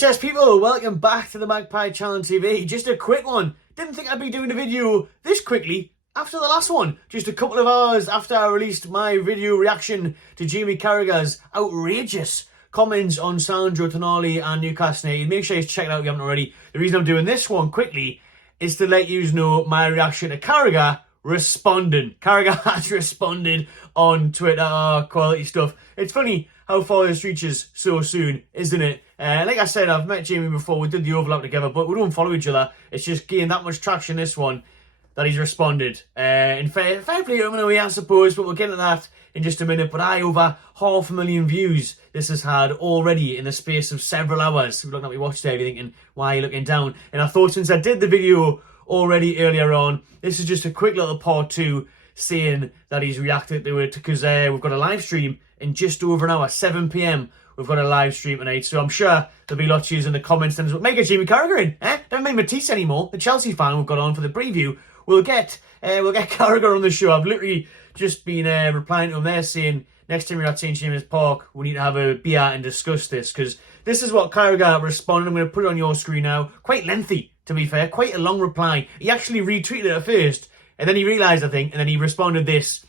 Yes, people, welcome back to the Magpie Channel TV. Just a quick one. Didn't think I'd be doing a video this quickly after the last one. Just a couple of hours after I released my video reaction to Jamie Carragher's outrageous comments on Sandro Tonali and Newcastle United. Make sure you check it out if you haven't already. The reason I'm doing this one quickly is to let you know my reaction to Carragher responding. Carragher has responded on Twitter. Oh, quality stuff. It's funny how far this reaches so soon, isn't it? Like I said, I've met Jamie before. We did the overlap together, but we don't follow each other. It's just gained that much traction, this one, that he's responded. In fair play to him in a way, I suppose, but we'll get into that in just a minute. But over 500,000 views this has had already in the space of several hours. We're looking at me watch there, thinking, why are you looking down? And I thought, since I did the video already earlier on, this is just a quick little part two saying that he's reacted to it, because we've got a live stream in just over an hour, 7 p.m. We've got a live stream tonight, so I'm sure there'll be lots of you in the comments. And make a Jamie Carragher in, Don't make Matisse anymore. The Chelsea fan we've got on for the preview. We'll get Carragher on the show. I've literally just been replying to him there, saying next time you're at St James's Park, we need to have a beer and discuss this, because this is what Carragher responded. I'm going to put it on your screen now. Quite lengthy, to be fair. Quite a long reply. He actually retweeted it at first, and then he realised, I think, and then he responded this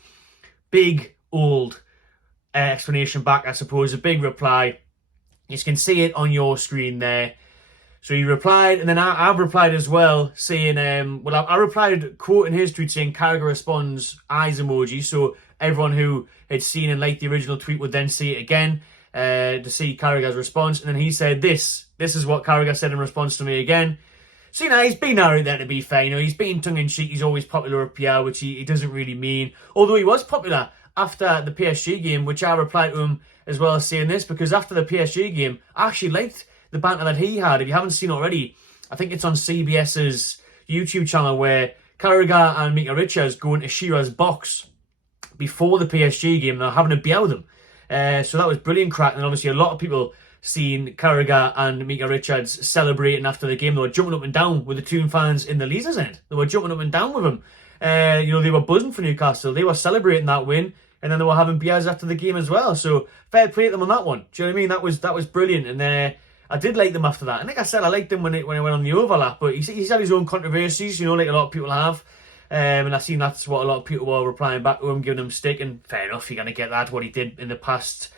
big old explanation back, I suppose, a big reply. You can see it on your screen there. So he replied, and then I've replied as well, saying, I replied quoting his tweet saying Carragher responds eyes emoji, so everyone who had seen and liked the original tweet would then see it again to see Carragher's response. And then he said this is what Carragher said in response to me again. So, he's been out there, to be fair. He's been tongue-in-cheek. He's always popular at PR, which he doesn't really mean. Although he was popular after the PSG game, which I replied to him as well, saying this, because after the PSG game, I actually liked the banter that he had. If you haven't seen it already, I think it's on CBS's YouTube channel, where Carragher and Mika Richards go into Shearer's box before the PSG game, and they're having a beer with him. So that was brilliant crack, and obviously a lot of people seen Carragher and Mika Richards celebrating after the game. They were jumping up and down with the Toon fans in the Leazers end. They were jumping up and down with him. They were buzzing for Newcastle. They were celebrating that win, and then they were having beers after the game as well. So fair play to them on that one. Do you know what I mean? That was brilliant. And I did like them after that. And like I said, I liked them when it went on the overlap. But he's had his own controversies, like a lot of people have. And I seen that's what a lot of people were replying back to him, giving him stick. And fair enough, you're going to get that. What he did in the past,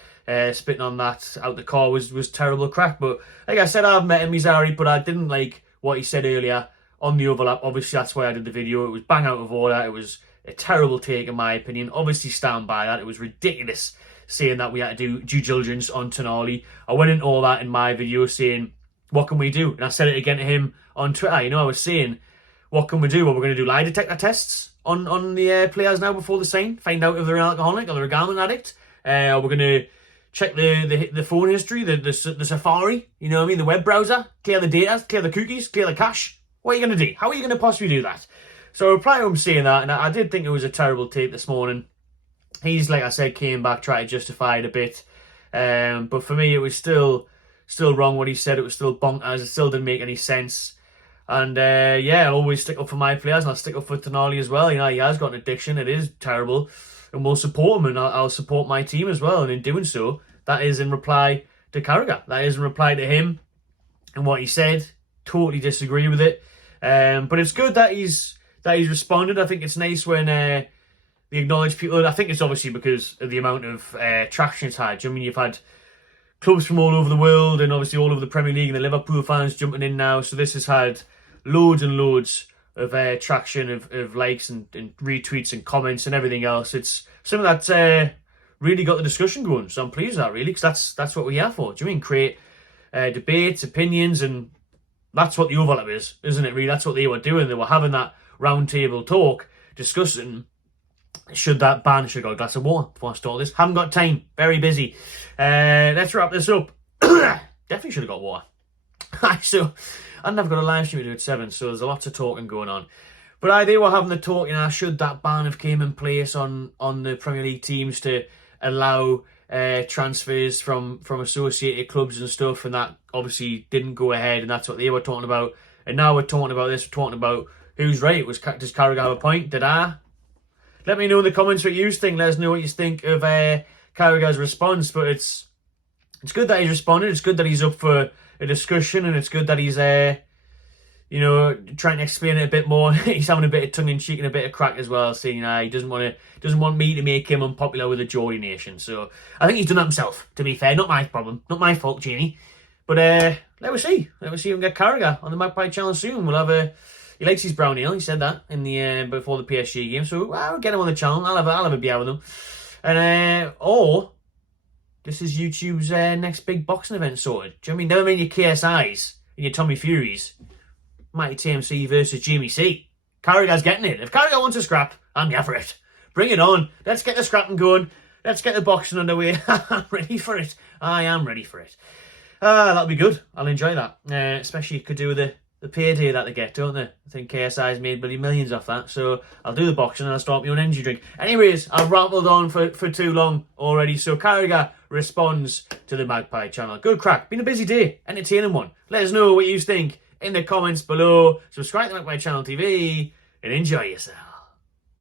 spitting on that out the car was terrible crack. But like I said, I've met him, he's alright, but I didn't like what he said earlier on the overlap. Obviously, that's why I did the video. It was bang out of order. It was a terrible take, in my opinion. Obviously, stand by that. It was ridiculous saying that we had to do due diligence on Tonali. I went into all that in my video, saying, what can we do? And I said it again to him on Twitter. I was saying, what can we do? Well, we're going to do lie detector tests on the players now before the sign. Find out if they're an alcoholic or they're a gambling addict. We're going to check the phone history, the Safari, the web browser, clear the data, clear the cookies, clear the cache. What are you going to do? How are you going to possibly do that? So I replied to him saying that, and I did think it was a terrible tape this morning. He's, like I said, came back, tried to justify it a bit. But for me, it was still wrong what he said. It was still bonkers. It still didn't make any sense. And I'll always stick up for my players, and I'll stick up for Tonali as well. He has got an addiction. It is terrible. And we'll support him, and I'll support my team as well. And in doing so, that is in reply to Carragher. That is in reply to him and what he said. Totally disagree with it. But it's good that he's responded. I think it's nice when they acknowledge people. I think it's obviously because of the amount of traction it's had. You've had clubs from all over the world, and obviously all over the Premier League, and the Liverpool fans jumping in now. So this has had loads and loads of traction, of likes and retweets and comments and everything else. It's something that's really got the discussion going. So I'm pleased with that, really, because that's what we're here for. Do you mean create debates, opinions, and that's what the overlap is, isn't it, really? That's what they were doing. They were having that round table talk, discussing should that ban, should I got a glass of water before I start this. Haven't got time, very busy. Let's wrap this up. Definitely should have got water. So, and I've got a live stream to do at 7, so there's a lot of talking going on. But they were having the talk, should that ban have came in place on the Premier League teams to allow transfers from associated clubs and stuff, and that obviously didn't go ahead, and that's what they were talking about. And now we're talking about this, we're talking about who's right. Does Carragher have a point? Did I? Let me know in the comments what you think. Let us know what you think of Carragher's response. But it's good that he's responded. It's good that he's up for a discussion, and it's good that he's you know, trying to explain it a bit more. He's having a bit of tongue in cheek and a bit of crack as well, saying he doesn't want me to make him unpopular with the Geordie nation. So I think he's done that himself. To be fair, not my problem, not my fault, Jamie. But let us see him get Carragher on the Magpie Channel soon. We'll have he likes his brown ale. He said that in the before the PSG game. So I'll get him on the channel. I'll have a beer with him. And or this is YouTube's next big boxing event sorted. Do you know what I mean? Never mind your KSIs and your Tommy Furies. Mighty TMC versus Jimmy C. Carragher's getting it. If Carragher wants a scrap, I'm here for it. Bring it on. Let's get the scrapping going. Let's get the boxing underway. I'm ready for it. I am ready for it. That'll be good. I'll enjoy that. Especially could do with the payday that they get, don't they? I think KSI's made bloody millions off that. So I'll do the boxing and I'll start my own energy drink. Anyways, I've rambled on for too long already. So Carragher responds to the Magpie Channel. Good crack. Been a busy day. Entertaining one. Let us know what you think in the comments below. Subscribe to Magpie Channel TV and enjoy yourself.